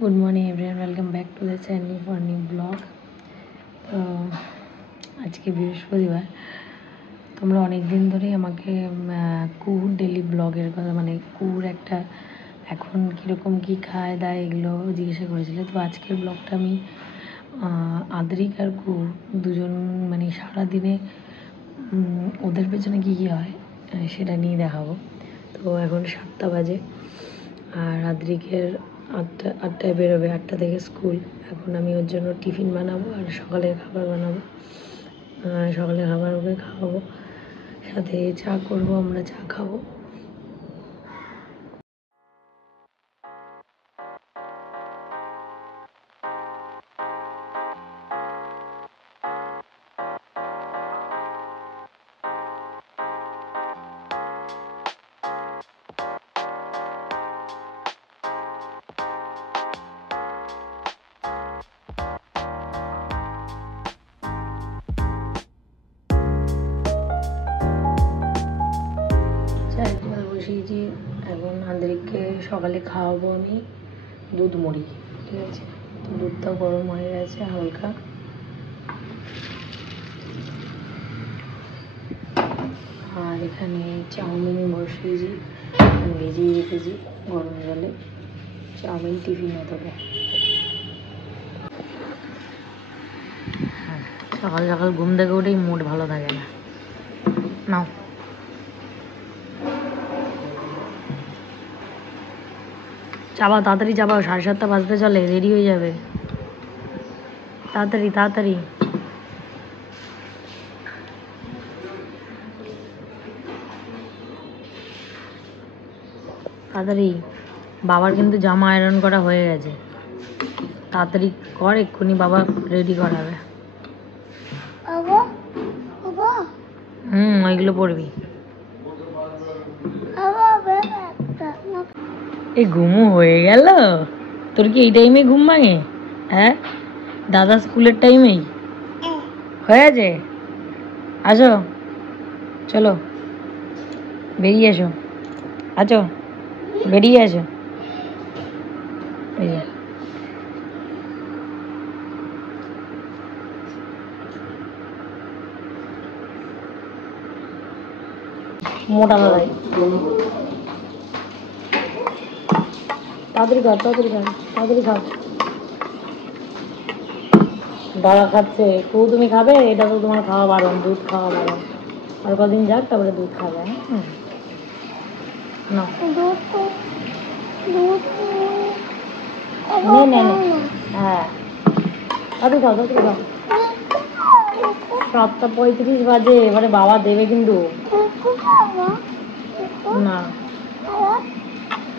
Good morning everyone, welcome back to the channel for new blog. তো আজকে বৃহস্পতিবার। তোমরা অনেক দিন ধরেই আমাকে কুর ডেলি ব্লগের কথা মানে কুর একটা এখন কীরকম কী খায় দায় এগুলো জিজ্ঞাসা করেছিলে। তো আজকের ব্লগটা আমি আদ্রিক আর কুর দুজন মানে সারাদিনে ওদের পেছনে কী কী হয় সেটা নিয়ে দেখাবো। তো এখন 7টা বাজে আর আদ্রিকের আটটায় বেরোবে, 8টা থেকে স্কুল। এখন আমি ওর জন্য টিফিন বানাবো আর সকালের খাবার বানাবো। সকালের খাবার ওকে খাওয়াবো, সাথে চা করবো, আমরা চা খাবো। বসিয়েছি, এখন আদ্রিককে সকালে খাওয়াবো আমি দুধ মুড়ি, ঠিক আছে। তো দুধটাও গরম হয়ে গেছে হালকা। আর এখানে চাউমিন বসিয়েছি, ভেজিয়ে রেখেছি গরম জলে। চাউমিন টিফিনে দেবো। সকাল সকাল ঘুম থেকে উঠেই মুড ভালো থাকে না। নাও চাবাও, তাড়াতাড়ি চাবাও, 7:30 বাজতে চলে, রেডি হয়ে যাবে। তাড়াতাড়ি তাড়াতাড়ি। তাড়াতাড়ি, বাবার কিন্তু জামা আয়রন করা হয়ে গেছে। তাড়াতাড়ি কর, এক্ষুনি বাবা রেডি করাবে। ওইগুলো পড়বি। এই ঘুমও হয়ে গেল তোর? কি এই টাইমে ঘুম ভাঙে? হ্যাঁ, দাদা স্কুলের টাইমেই হয়ে আছে। আসো, চলো বেরিয়ে এসো। আছো, বেরিয়ে আসো। এই যে মোটা দাদাই, তাড়াতাড়ি খাও, তাড়াতাড়ি খাও, তাড়াতাড়ি খাও। দাদা খাচ্ছে, তুমি খাবে? এটা তো তোমার খাওয়া বারণ, দুধ খাওয়া বারণ। আর কদিন যাক, তারপরে দুধ খাবে। না হ্যাঁ, তাড়াতাড়ি খাও, তাড়াতাড়ি খাও। 7:35 বাজে, এবারে বাবা দেবে কিন্তু। না,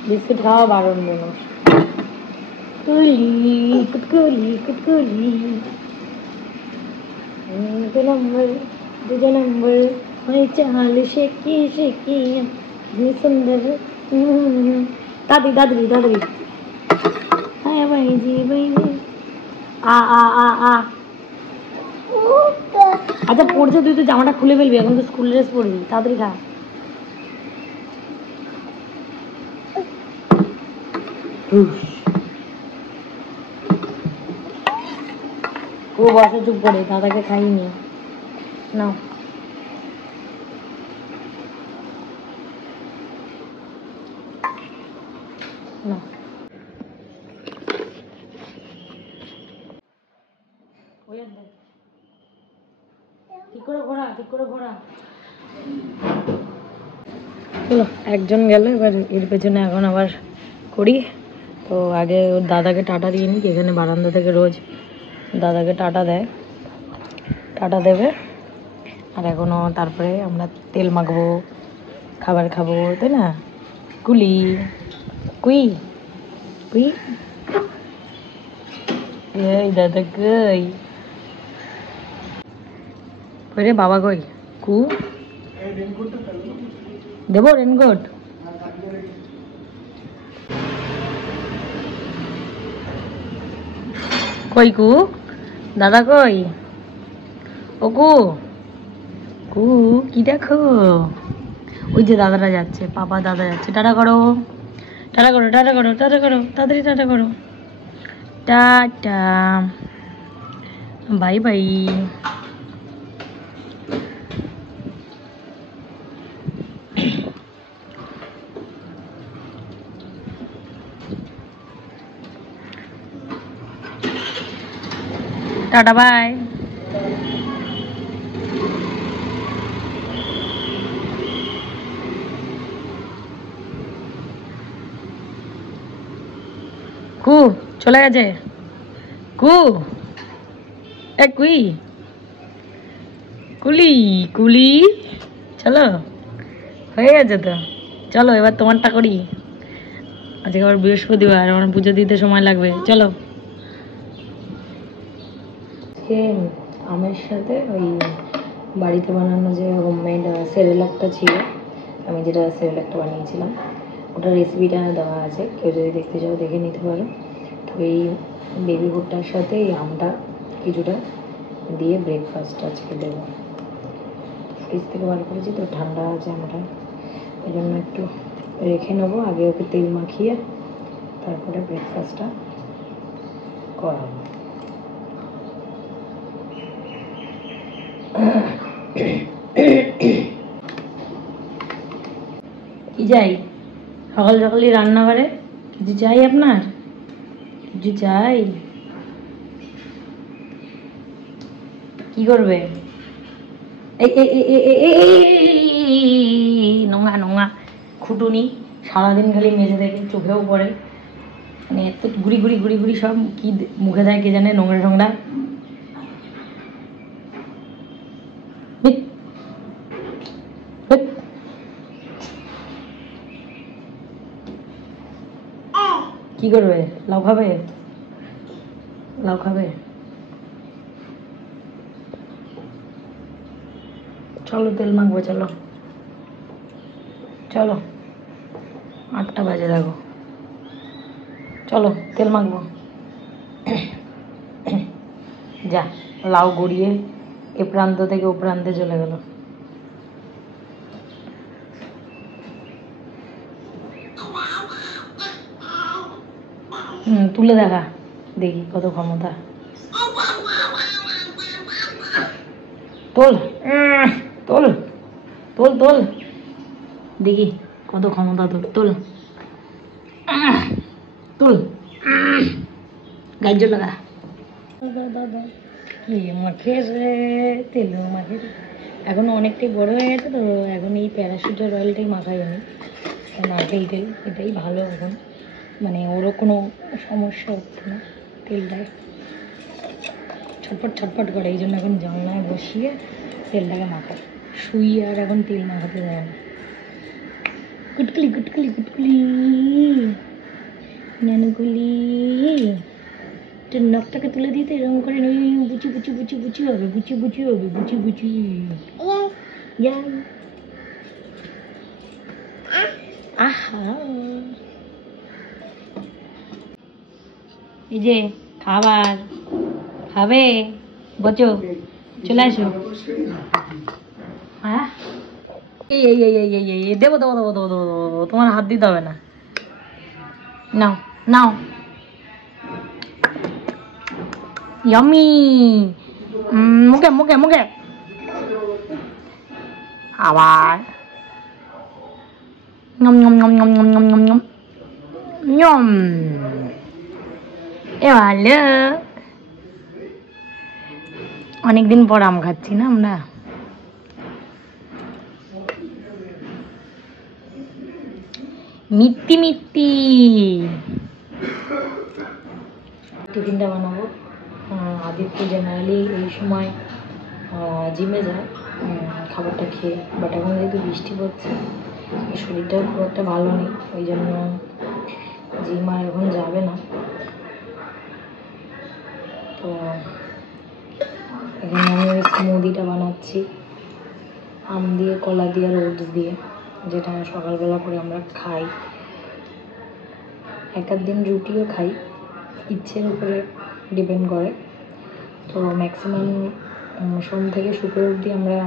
বিস্কিট খাওয়া বারণ বলো। কুলি কুটকুলি কুটকুলি, 1 নম্বর 2 নম্বর হয় চাল শেকি শেকি সুন্দর। তাড়াতাড়ি তাড়াতাড়ি তাড়াতাড়ি। হ্যাঁ ভাইজি ভাইজি। আ আ আ আ। আচ্ছা পড়ছে, তুই তো জামাটা খুলে ফেলবি, এখন তো স্কুল ড্রেস পরবি। তাড়াতাড়ি খা। ও বসে চুপ করে, দাদাকে খাইনি। নাও না, ঠিক করে ঘোরা, ঠিক করে ঘোরা। চলো, একজন গেল, এবার এর পেছনে এখন আবার করি। তো আগে ওর দাদাকে টাটা দিয়ে নিই, এখানে বারান্দা থেকে রোজ দাদাকে টাটা দেয়, টাটা দেবে। আর এখনও তারপরে আমরা তেল মাখবো, খাবার খাবো, তাই না? কুলি কুই কুই। এই দাদা কই? কই রে বাবা, কই? কু দেবো রেনকোট? কই কু? দাদা কই? ও কু, কু কি দেখো? ওই যে দাদারা যাচ্ছে, পাপা দাদা যাচ্ছে। টাটা করো, টাটা করো, টাটা করো, টাটা করো, তাড়াতাড়ি টাটা করো। Tata, bye bye. Tata bye. কু চলে গেছে, কু এ কুই কুলি কুলি, চলো হয়ে গেছে তো, চলো এবার তোমারটা করি। আজকে আবার বৃহস্পতিবার, আমার পুজো দিতে সময় লাগবে, চলো। আমের সাথে ওই বাড়িতে বানানো যে হোমমেড সেরেলাকটা ছিল, আমি যেটা সেরেলাকটা বানিয়েছিলাম, ওটার রেসিপিটা দেওয়া আছে, কেউ যদি দেখতে চাও দেখে নিতে পারো। তো এই বেবি ভুট্টার সাথে এই আমটা কিছুটা দিয়ে ব্রেকফাস্ট আজকে দেবো। ফ্রিজ থেকে বার করেছি তো, ঠান্ডা আছে আমটা, এই জন্য একটু রেখে নেবো, আগে ওকে তেল মাখিয়ে তারপরে ব্রেকফাস্টটা করাবো। কি যাই সকাল সকালই রান্নাঘরে, কিছু চাই আপনার, কিছু চাই? কি করবে? নোংরা নোংরা খুটুনি, সারাদিন খালি মেজে দেখে, চোখেও পড়ে, মানে এত ঘুরি ঘুরি ঘুরি ঘুরি সব কি মুখে দেয় কে জানে, নোংরা নোংরা। কি করবে? লাউ খাবে? লাউ খাবে? চলো তেল মাখবো, চলো চলো, 8টা বাজে দেখো, চলো তেল মাখবো। যা, লাউ গড়িয়ে এ প্রান্ত থেকে ও প্রান্তে চলে গেল। তুলে দেখা, দেখি কত ক্ষমতা। তোল তোল তোল তোল, দেখি কত ক্ষমতা তোর, তোল তোল, গাইজ লাগা। কি মাখে রে, তেল মাখে, এখন অনেকটাই বড় হয়ে গেছে তো, এখন এই প্যারাশুটের অয়েলটাই মাখাই আমি, নারকেল তেল, এটাই ভালো এখন, মানে ওরও কোনো সমস্যা হচ্ছে না, তেলটায় ছটপট ছটপট করে, এই জন্য এখন জানলায় বসিয়ে তেলটাকে মাখাই, শুই আর এখন তেল মাখাতে যায় না। কুটকুলি কুটকুলি কুটকুলি নানুকুলি, তোর নখটাকে তুলে দিতে এরকম করে বুচি বুচি বুচি বুচি হবে, বুচি বুচি হবে, বুচি বুচি। আহা, এই যে খাবার খাবে, বচো চলে আসো। হ্যাঁ এই এই এই এই এই এই দেবো দেবো দেবো দেবো দেবো দেবো, তোমার হাত দিতে হবে না, নাও নাও। ইয়ামি, মুখে মুখে মুখে, আবার ngâm ngâm ngâm ngâm ngâm ngâm ngâm ngâm ngâm, এ ভালো, অনেকদিন পর আম খাচ্ছি না আমরা। মিত্তি মিত্তি টিফিনটা বানাবো। আদিত্য জেনারেলি এই সময় জিমে যায় খাবারটা খেয়ে, বাট এখন যেহেতু বৃষ্টি পড়ছে, শরীরটাও খুব একটা ভালো নেই, ওই জন্য জিম আর এখন যাবে না। তো এখানে আমি ওই স্মুদিটা বানাচ্ছি, আম দিয়ে, কলা দিয়ে আর ওটস দিয়ে, যেটা সকালবেলা করে আমরা খাই। এক দিন রুটিও খাই, ইচ্ছের উপরে ডিপেন্ড করে। তো ম্যাক্সিমাম সোম থেকে শুক্র অবধি আমরা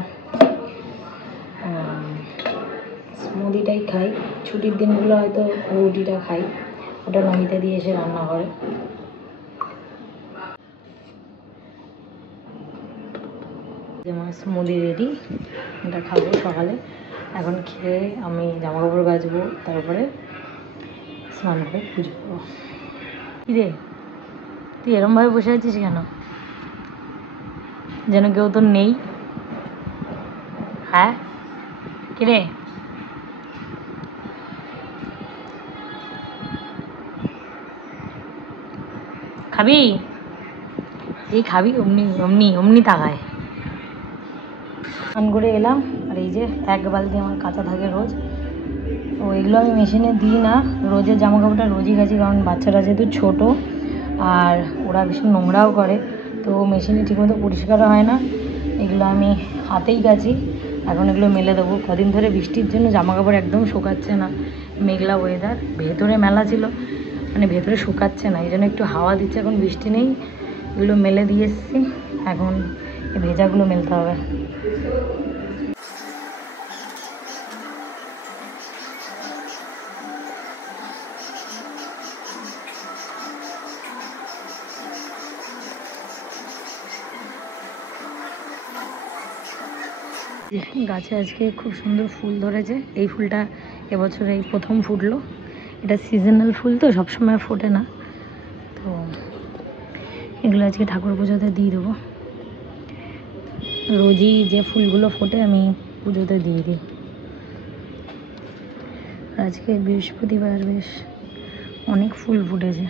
স্মুদিটাই খাই, ছুটির দিনগুলো হয়তো রুটিটা খাই, ওটা নমিতা দিয়ে এসে রান্না করে। আমার স্মুদি রেডি, এটা খাবো সকালে। এখন খেয়ে আমি জামা কাপড় কাচবো, তারপরে স্নান করে পুজো করবো। কিরে তুই এরমভাবে বসে আছিস কেন? যেন কেউ তোর নেই। হ্যাঁ কিরে খাবি? এই খাবি? অমনি অমনি অমনি তাকায়। স্নান করে এলাম, আর এই যে এক বালতি আমার কাঁচা থাকে রোজ। তো এগুলো আমি মেশিনে দিই না, রোজের জামা কাপড়টা রোজই কাচি, কারণ বাচ্চারা যেহেতু ছোটো আর ওরা ভীষণ নোংরাও করে, তো মেশিনে ঠিকমতো পরিষ্কারও হয় না। এগুলো আমি হাতেই কাচি। এখন এগুলো মেলে দেবো। কদিন ধরে বৃষ্টির জন্য জামা কাপড় একদম শুকাচ্ছে না, মেঘলা ওয়েদার। ভেতরে মেলা ছিল, মানে ভেতরে শুকাচ্ছে না, এই জন্য একটু হাওয়া দিচ্ছে। এখন বৃষ্টি নেই, এগুলো মেলে দিয়ে এসেছি, এখন এই ভেজাগুলো মেলতে হবে। গাছে আজকে খুব সুন্দর ফুল ধরেছে। এই ফুলটা এবছর এই প্রথম ফুটলো। এটা সিজনাল ফুল তো, সবসময় ফোটে না। তো এগুলো আজকে ঠাকুর পুজোতে দিয়ে দেবো। রোজই যে ফুলগুলো ফোটে আমি পুজোতে দিয়ে দিই। আজকে বৃহস্পতিবার, বেশ অনেক ফুল ফুটেছে।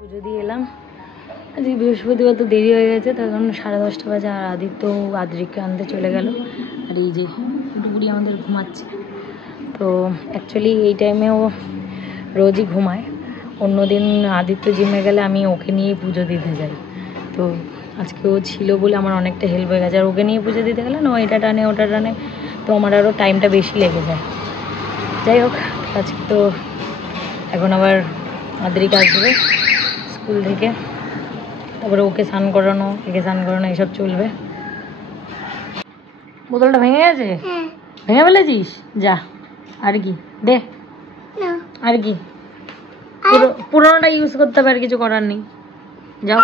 পুজো দিয়ে এলাম। আজকে বৃহস্পতিবার তো দেরি হয়ে গেছে, তার কারণ 10:30 বাজে, আর আদিত্য আদ্রিককে আনতে চলে গেল। আর এই যে টুকুরি আমাদের ঘুমাচ্ছে। তো অ্যাকচুয়ালি এই টাইমেও রোজই ঘুমায়। অন্যদিন আদিত্য জিমে গেলে আমি ওকে নিয়ে পুজো দিতে যাই। তো আজকে ও ছিল বলে আমার অনেকটা হেল্প হয়ে গেছে। আর ওকে নিয়ে পুজো দিতে গেলে না, এটা টানে ওটা টানে, তো আমার আরও টাইমটা বেশি লেগে যায়। যাই হোক, আজকে তো এখন আবার আদ্রিক আসবে স্কুল থেকে, তারপরে ওকে স্নান করানো, একে স্নান করানো, এসব চলবে। বোতলটা ভেঙে গেছে? ভেঙে ফেলেছিস? যা, আর কি দে, আর কি পুরোনোটা ইউজ করতে হবে, আর কিছু করার নেই। যাও,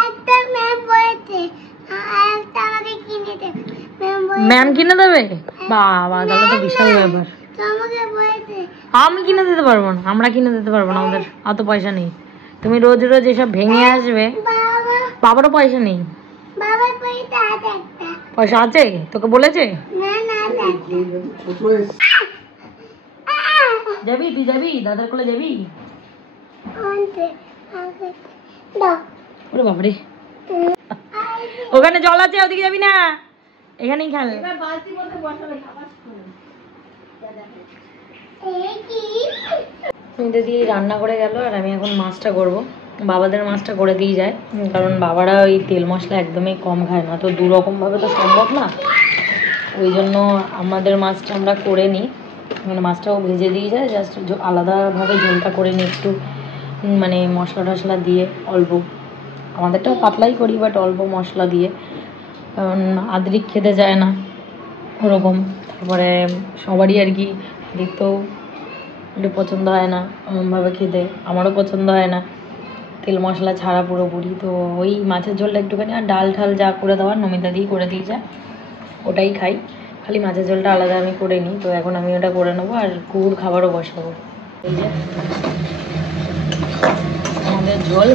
ম্যাম কিনে দেবে? বাবা, তাহলে তো বিশাল ব্যাপার। আমি কিনে দিতে পারবো না, আমরা কিনে দিতে পারবো না, আমাদের অত পয়সা নেই। তুমি রোজ রোজ এসব ভেঙে আসবে। বাবারও পয়সা নেই। পয়সা আছে? তোকে বলেছে? যাবি? তুই যাবি দাদার কোলে? যাবি? ওরে বাবারে, ওখানে জল আছে, ওদিকে যাবি না। এখানেই খেল। মিতে দিয়ে রান্না করে গেল আর আমি এখন মাছটা করবো। বাবাদের মাছটা করে দিয়ে যায়, কারণ বাবারা ওই তেল মশলা একদমই কম খায় না, তো দুরকমভাবে তো সম্ভব না। ওই জন্য আমাদের মাছটা আমরা করে নিই, মানে মাছটাও ভেজে দিয়ে যায়, জাস্ট আলাদাভাবে ঝোলটা করে নিই একটু, মানে মশলা টশলা দিয়ে অল্প। আমাদেরটাও পাতলাই করি, বাট অল্প মশলা দিয়ে, কারণ আদ্রিক খেতে যায় না ওরকম। তারপরে সবারই আর কি, দেখতেও একটু পছন্দ হয় না ওরকমভাবে খেতে, আমারও পছন্দ হয় না তেল মশলা ছাড়া পুরোপুরি। তো ওই মাছের ঝোলটা একটুখানি, আর ডাল ঠাল যা করে দেওয়ার নমিতা দিয়ে করে দিয়ে যায়, ওটাই খাই। খালি মাছের ঝোলটা আলাদা আমি করে নিই। তো এখন আমি ওটা করে নেবো আর কুকুর খাবারও বসাবো। এই যে আমাদের ঝোল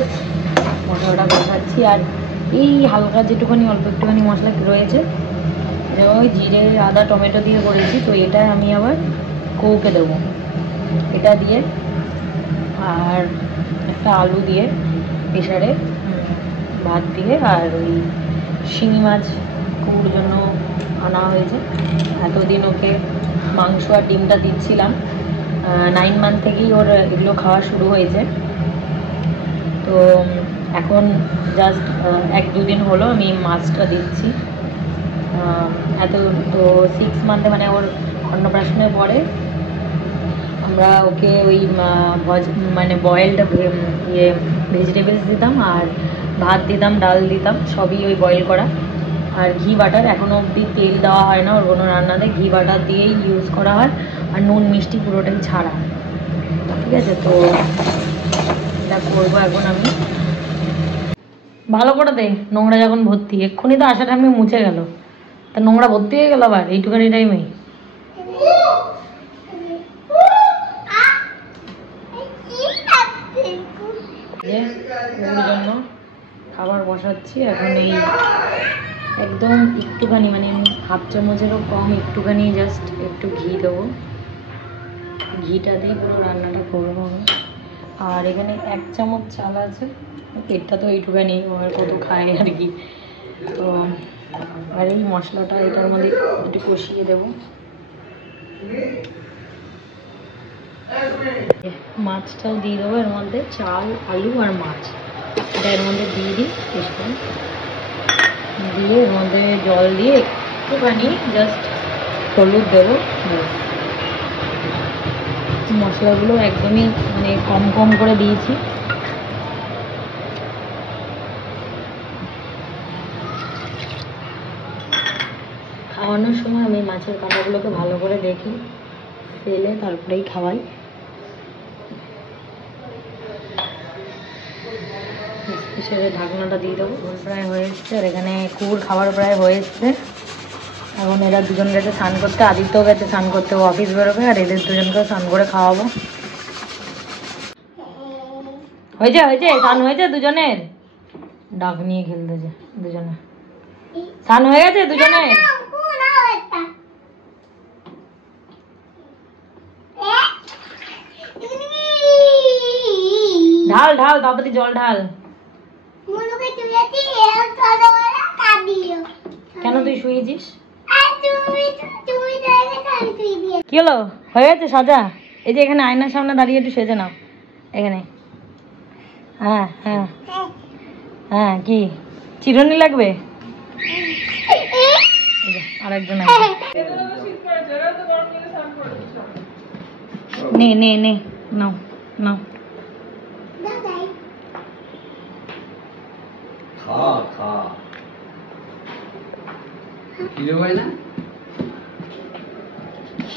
মশলাটা বসাচ্ছি, আর এই হালকা যেটুখানি অল্প একটুখানি মশলা রয়েছে, ওই জিরে আদা টমেটো দিয়ে করেছি, তো এটা আমি আবার কৌকে দেবো। এটা দিয়ে আর একটা আলু দিয়ে প্রেসারে ভাত দিয়ে, আর ওই শিঙি মাছ কুকুর জন্য আনা হয়েছে। এতদিন ওকে মাংস আর ডিমটা দিচ্ছিলাম, 9 মান্থ থেকেই ওর এগুলো খাওয়া শুরু হয়েছে। তো এখন জাস্ট 1-2 দিন হলো আমি মাছটা দিচ্ছি। এত তো 6 মান্থে, মানে ওর অন্নপ্রাশনের পরে আমরা ওকে ওই মানে বয়েলড ভেজিটেবলস দিতাম, আর ভাত দিতাম, ডাল দিতাম, সবই ওই বয়েল করা, আর ঘি বাটার। এখনও অবধি তেল দেওয়া হয় না ওর কোনো রান্নাতে, ঘি বাটার দিয়েই ইউজ করা হয়, আর নুন মিষ্টি পুরোটাই ছাড়া। ঠিক আছে, তো এটা করবো এখন আমি। ভালো করে দে, নোংরা যখন ভর্তি, এক্ষুনি তো আসার টাইমে মুছে গেল, তা নোংরা ভর্তি হয়ে গেল আবার এইটুখানি টাইমেই। ওর জন্য খাবার বসাচ্ছি এখন। এই একদম একটুখানি, মানে 1/2 চামচেরও কম, একটুখানি জাস্ট একটু ঘি দেবো। ঘিটা দিয়ে পুরো রান্নাটা করবো আমি। আর এখানে 1 চামচ চাল আছে, পেটটা তো এইটুখানি, আর কত খায় আর কি। তো আর এই মশলাটা এটার মধ্যে একটু কষিয়ে দেবো। মাছটাও দিয়ে দেবো এর মধ্যে, চাল আলু আর মাছ এটা এর মধ্যে দিয়ে দিই, দিয়ে এর মধ্যে জল দিয়ে একটুখানি জাস্ট হলুদ দেবো। মশলাগুলো একদমই মানে কম কম করে দিয়েছি। খাওয়ানোর সময় আমি মাছের কাঁটাগুলোকে ভালো করে দেখি, ফেলে তারপরেই খাওয়াই। সেটা ঢাকনাটা দিয়ে দেবো। প্রায় হয়ে এসছে, আর এখানে কুকুর খাবার প্রায় হয়ে এসছে। এখন এরা দুজন গেছে স্নান করতে, আদিত্যও গেছে স্নান করতে, ও অফিস বেরোবে, আর এদের দুজনকেও স্নান করে খাওয়াবো। হয়েছে হয়েছে, স্নান হয়েছে দুজনের, ডাক নিয়ে খেলতেছে দুজনে। স্নান হয়ে গেছে দুজনের। ঢাল ঢাল, তাড়াতাড়ি জল ঢাল। কেন তুই শুয়েছিস? কি হলো, হয়ে গেছে সাজা? এই যে এখানে আয়নার সামনে দাঁড়িয়ে একটু সেজে নাও এখানে। হ্যাঁ হ্যাঁ হ্যাঁ, কি চিরুনি লাগবে? আরেকজন নে নে নে, নাও নাও।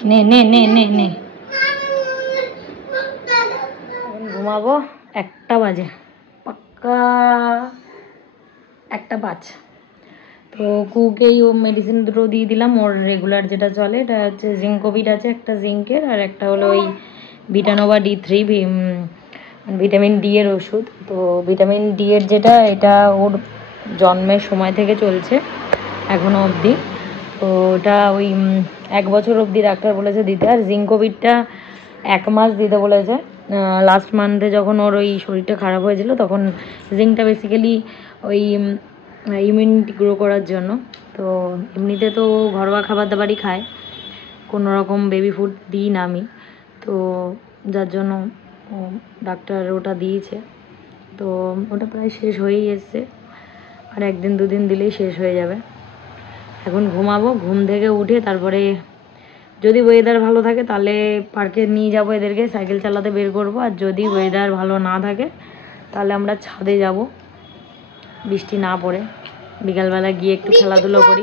নে নে নে নে নে, ঘুমাবো। 1টা বাজে, পাক্কা 1টা 5। তো কুকেই ও মেডিসিন দুটো দিয়ে দিলাম, ওর রেগুলার যেটা চলে, এটা হচ্ছে জিঙ্কোভিট আছে একটা, জিঙ্কের, আর একটা হলো ওই ভিটানোভা D3 ভিটামিন ডি এর ওষুধ। তো ভিটামিন ডি এর যেটা, এটা ওর জন্মের সময় থেকে চলছে এখনো অবধি। তো ওটা ওই 1 বছর অবধি ডাক্তার বলেছে দিতে। আর জিঙ্কোভিটটা 1 মাস দিতে বলেছে। লাস্ট মান্থে যখন ওর ওই শরীরটা খারাপ হয়েছিল, তখন জিঙ্কটা বেসিক্যালি ওই ইমিউনিটি গ্রো করার জন্য। তো এমনিতে তো ঘরোয়া খাবার দাবারই খায়, কোনো রকম বেবি ফুড দিই না আমি, তো যার জন্য ডাক্তার ওটা দিয়েছে। তো ওটা প্রায় শেষ হয়েই এসছে, আর 1 দিন 2 দিন দিলেই শেষ হয়ে যাবে। এখন ঘুমাবো, ঘুম থেকে উঠে তারপরে যদি ওয়েদার ভালো থাকে তাহলে পার্কে নিয়ে যাবো এদেরকে, সাইকেল চালাতে বের করবো। আর যদি ওয়েদার ভালো না থাকে তাহলে আমরা ছাদে যাব, বৃষ্টি না পড়ে, বিকালবেলা গিয়ে একটু খেলাধুলো করি।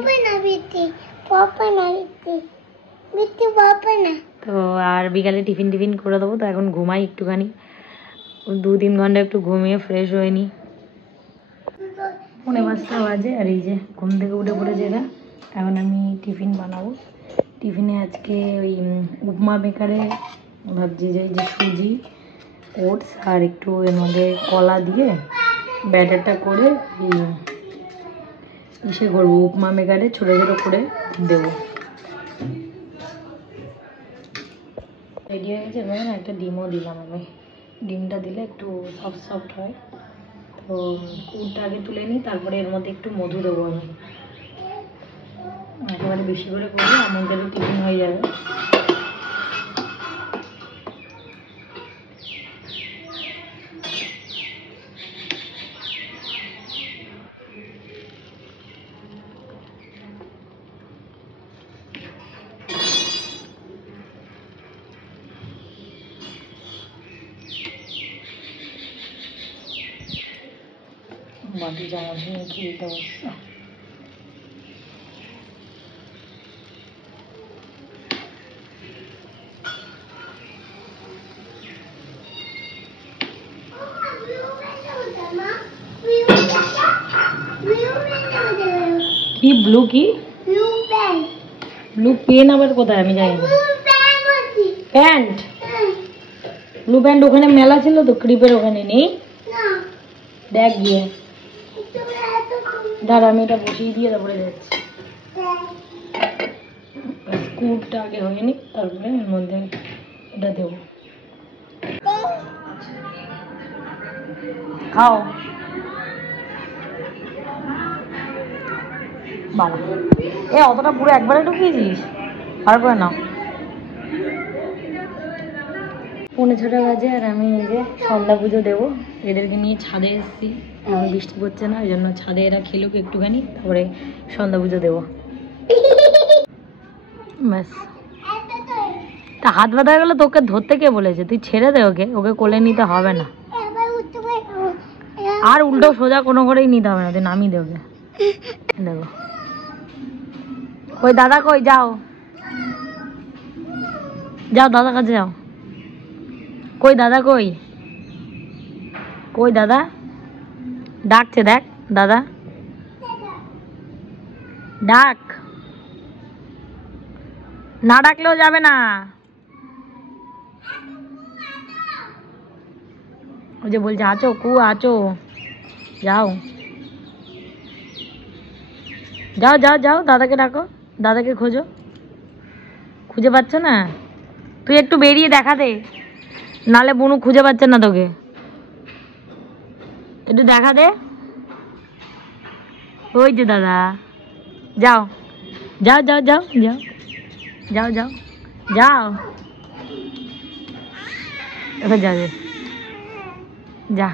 তো আর বিকালে টিফিন টিফিন করে দেবো। তো এখন ঘুমাই একটুখানি, 2-3 ঘন্টা একটু ঘুমিয়ে ফ্রেশ হয়ে নিই। 5:45 বাজে, আর এই যে ঘুম থেকে উঠে পড়েছে এরা। এখন আমি টিফিন বানাবো। টিফিনে আজকে ওই উপমা বেকারে ভাবছি যে এই যে সুজি, ওটস আর একটু এর মধ্যে কলা দিয়ে ব্যাটারটা করে ইসে করবো, উপমা মেকারে ছোটো ছোটো করে দেবো। রেডি হয়ে গেছে। এবার না একটা ডিমও দিলাম আমি, ডিমটা দিলে একটু সফট সফট হয়। তো কুটটা আগে তুলে নিই, তারপরে এর মধ্যে একটু মধু দেবো আমি, একেবারে বেশি করে করবো, আমাদেরও টিফিন হয়ে যাবে। বাটি চামচ নিয়ে খেয়ে দিতে অবস্থা। কি ব্লু, কি ব্লু পেন আবার কোথায় আমি জানি না। প্যান্ট, ব্লু প্যান্ট ওখানে মেলা ছিল তো, ক্রিপের ওখানে নেই। দেখ গিয়ে, দাঁড়া আমি এটা বসিয়ে দিয়ে তারপরে যাচ্ছি। স্কুপটা আগে হয়নি, তারপরে এর মধ্যে এটা দেবো। খাও বাবা, এ অতটা পুরো একবারে ঢুকিয়েছিস, আর করে নাও। 5:45 বাজে, আর আমি এই যে সন্ধ্যা পুজো দেবো। এদেরকে নিয়ে ছাদে এসেছি, এখন বৃষ্টি পড়ছে না, ওই জন্য ছাদে এরা খেলুক একটুখানি, তারপরে সন্ধ্যা পুজো দেবো। ব্যাস, তা হাত ব্যথা হয়ে গেলে তোকে ধরতে কে বলেছে? তুই ছেড়ে দে ওকে, ওকে কোলে নিতে হবে না, আর উল্টো সোজা কোনো করেই নিতে হবে না, তুই নামিয়ে দে ওকে। দেখো কই দাদা, কই যাও যাও দাদার কাছে যাও। কই দাদা, কই কই দাদা, ডাকছে দেখ দাদা, ডাক, না ডাকলেও যাবে না। ওই যে বলছে আচো কু আচো, যাও যাও যাও যাও, দাদাকে ডাকো, দাদাকে খোঁজো, খুঁজে পাচ্ছ না? তুই একটু বেরিয়ে দেখা দে, নালে বুনু খুঁজে পাচ্ছে না তোকে, একটু দেখা দে। ওই যে দাদা, যাও যাও যাও যাও যাও যাও যাও যাও, এবার যাবে যা।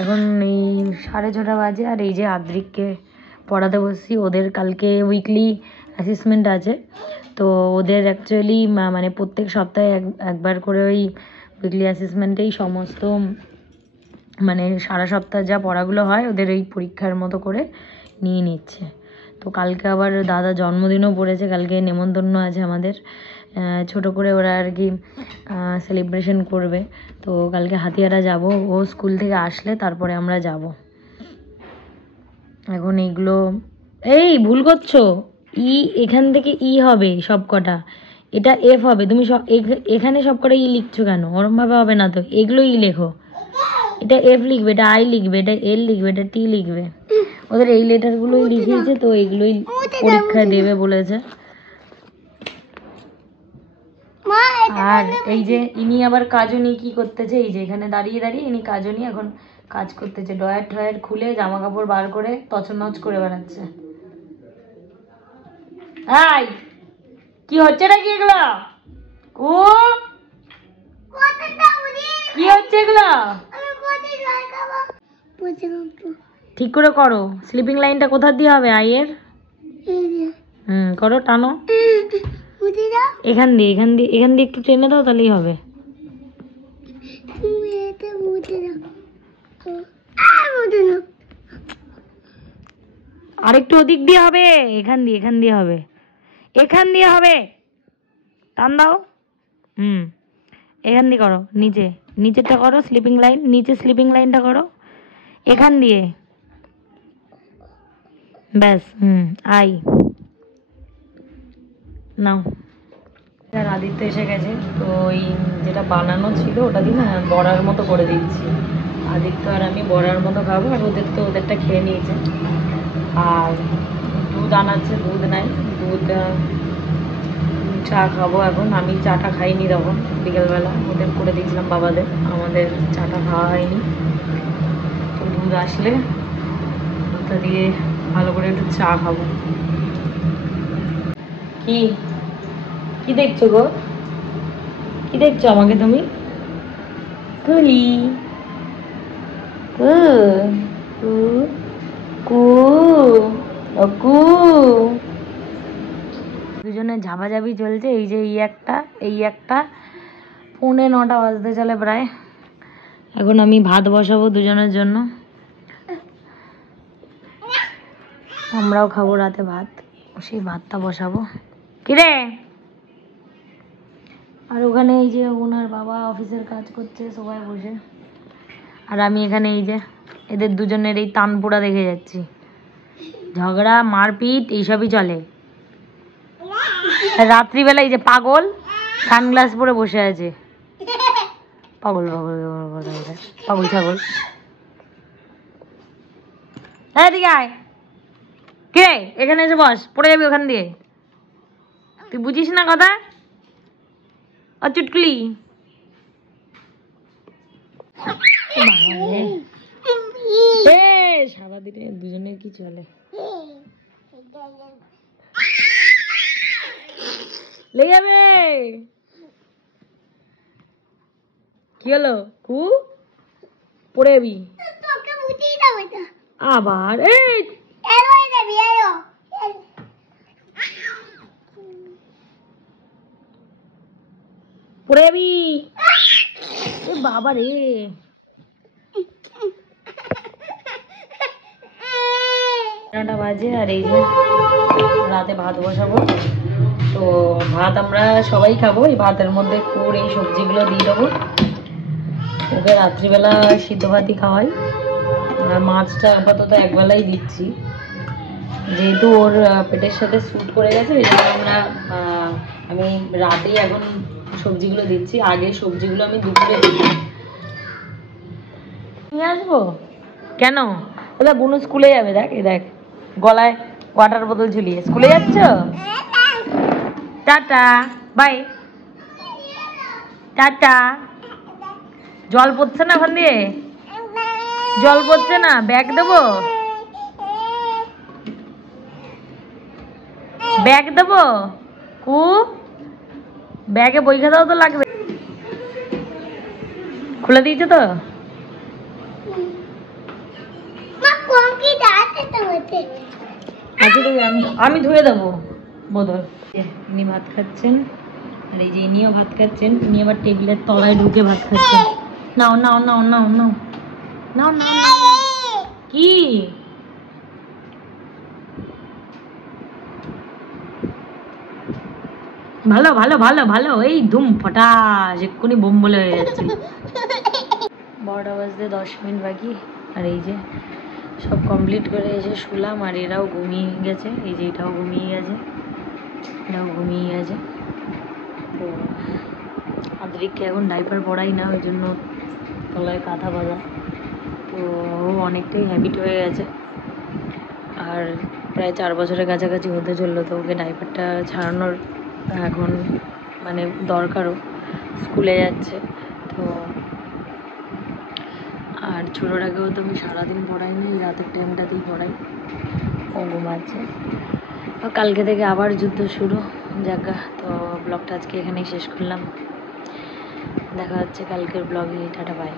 এখন এই 6:30 বাজে, আর এই যে আদ্রিককে পড়াতে বসছি। ওদের কালকে উইকলি অ্যাসেসমেন্ট আছে, তো ওদের অ্যাকচুয়ালি মানে প্রত্যেক সপ্তাহে একবার করে ওই উইকলি অ্যাসেসমেন্টেই সমস্ত মানে সারা সপ্তাহ যা পড়াগুলো হয় ওদের এই পরীক্ষার মতো করে নিয়ে নিচ্ছে। তো কালকে আবার দাদা জন্মদিনও পড়েছে, কালকে নেমন্তন্ন আছে আমাদের, ছোট করে ওরা আর কি সেলিব্রেশন করবে। তো কালকে হাতিয়ারা যাব, ও স্কুল থেকে আসলে তারপরে আমরা যাব। এখন এইগুলো, এই ভুল করছো, ই এখান থেকে ই হবে সব কটা, এটা এফ হবে। তুমি সব এখানে সব করে ই লিখছো কেন? ওরমভাবে হবে না তো, এগুলো ই লেখো। এটা এফ লিখবে, এটা আই লিখবে, এটা এল লিখবে, এটা টি লিখবে। ওদের এই লেটারগুলোই লিখিয়েছে তো এগুলোই পরীক্ষায় দেবে বলেছে। আর এই যে ইনি আবার কাজও কি করতেছে, এই যে এখানে দাঁড়িয়ে দাঁড়িয়ে ইনি কাজও এখন কাজ করতেছে, ডয়ার টয়ার খুলে জামা কাপড় বার করে তছনছ করে বেড়াচ্ছে। হাই, কি হচ্ছে নাকি এগুলো? ও কি হচ্ছে এগুলো? ঠিক করে করো। স্লিপিং লাইনটা কোথা দিয়ে হবে আইয়ের? করো, টানো এখান দিয়ে, এখান দিয়ে, এখান দিয়ে একটু টেনে দাও, তাহলেই হবে। আরেকটু ওদিক দিয়ে হবে, এখান দিয়ে, এখান দিয়ে হবে, এখান দিয়ে হবে, টান দাও। এখান দিয়ে করো, নিচে, নিচেরটা করো স্লিপিং লাইন, নিচে স্লিপিং লাইনটা করো এখান দিয়ে, ব্যাস। আই নাও। আর আদিত্য এসে গেছে, তো ওই যেটা বানানো ছিল ওটা দিয়ে না বড়ার মতো করে দিচ্ছি। আদিত্য আর আমি বড়ার মতো খাবো, আর ওদের তো ওদেরটা খেয়ে নিয়েছে। আর দুধ আনাচ্ছে, দুধ নাই, দুধ চা খাবো এখন। আমি চাটা খাইনি তখন বিকেলবেলা, ওদের করে দিয়েছিলাম বাবাদের, আমাদের চাটা খাওয়া হয়নি। তো দুধ আসলে দুধটা দিয়ে ভালো করে একটু চা খাবো। কি কি দেখছো গো? কি দেখছো আমাকে তুমি? কুলি কু কু কু কু। দুজনে ঝাপাঝাপি চলছে। এই যে এই একটা 8:45 বাজতে চলে প্রায়। এখন আমি ভাত বসাবো দুজনের জন্য, আমরাও খাবো রাতে ভাত, সেই ভাতটা বসাবো। কিরে? আর ওখানে এই যে ওনার বাবা অফিসের কাজ করছে সবাই বসে, আর আমি এখানে এই যে এদের দুজনের এই তানপোড়া দেখে যাচ্ছি। ঝগড়া মারপিট এইসবই চলে। রাত্রিবেলা এই যে পাগল সানগ্লাস পরে বসে আছে, পাগল পাগল পাগল ছাগল। এদিকে আয়। কে? এখানে এসে বস, পড়ে যাবি ওখান দিয়ে। তুই বুঝিস না কথা? ও চুটকুলি। সারাদিনে দুজনের কি চলে? লেগে যাবে। কি হলো? কু পড়ে যাবি আবার। এই পড়ে যাবি। বাবা রে, নটা বাজে। আর এই যে রাতে ভাত বসাবো, তো ভাত আমরা সবাই খাবো। এই ভাতের মধ্যে কুর এই সবজিগুলো দিয়ে দেবো। ওকে রাত্রিবেলা সিদ্ধ ভাতই খাওয়াই, আর মাছটা আপাতত একবেলাই দিচ্ছি, যেহেতু ওর পেটের সাথে স্যুট করে গেছে। এই জন্য আমি রাতেই এখন সবজিগুলো দিচ্ছি, আগে সবজিগুলো আমি দুপুরে নিয়ে আসবো। কেন? ওটা বুনু স্কুলে যাবে, দেখ এই দেখ গলায় ওয়াটার বোতল ঝুলিয়ে। স্কুলে যাচ্ছ? Tata bye. টাটা। জল পড়ছে না ওখান দিয়ে? জল পড়ছে না? ব্যাগ দেবো? ব্যাগ দেবো? কু ব্যাগে বই খাতাও তো লাগবে। খুলে দিয়েছো তো? আচ্ছা আমি ধুয়ে দেবো বোতল। ইনি ভাত খাচ্ছেন, আর এই যে ইনিও ভাত খাচ্ছেন। ইনি আবার টেবিলের তলায় ঢুকে ভাত খাচ্ছেন। নাও নাও নাও নাও নাও নাও নাও। কি ভালো ভালো ভালো ভালো, এই ধুম ফটাস এক্ষুনি বোম বলে হয়ে যাচ্ছে। 12টা বাজতে 10 মিনিট বাকি। আর এই যে সব কমপ্লিট করে এসে শুলাম, আর এরাও ঘুমিয়ে গেছে। এই যে এটাও ঘুমিয়ে গেছে, এটাও ঘুমিয়ে গেছে। তো আদ্রিককে এখন ডাইপার পরাই না, ওই জন্য তলায় কাঁথা বাঁধা। তো ও অনেকটাই হ্যাবিট হয়ে গেছে, আর প্রায় 4 বছরের কাছাকাছি হতে চললো। তো ওকে ডাইপারটা ছাড়ানোর এখন মানে দরকারও, স্কুলে যাচ্ছে তো। আর ছোটোটাকেও তো আমি সারাদিন পড়াই না, রাতের টাইমটাতেই পড়াই, ও ঘুমাচ্ছে। কালকে থেকে আবার যুদ্ধ শুরু জায়গা। তো ব্লগটা আজকে এখানেই শেষ করলাম, দেখা হচ্ছে কালকের ব্লগে। Tata bye.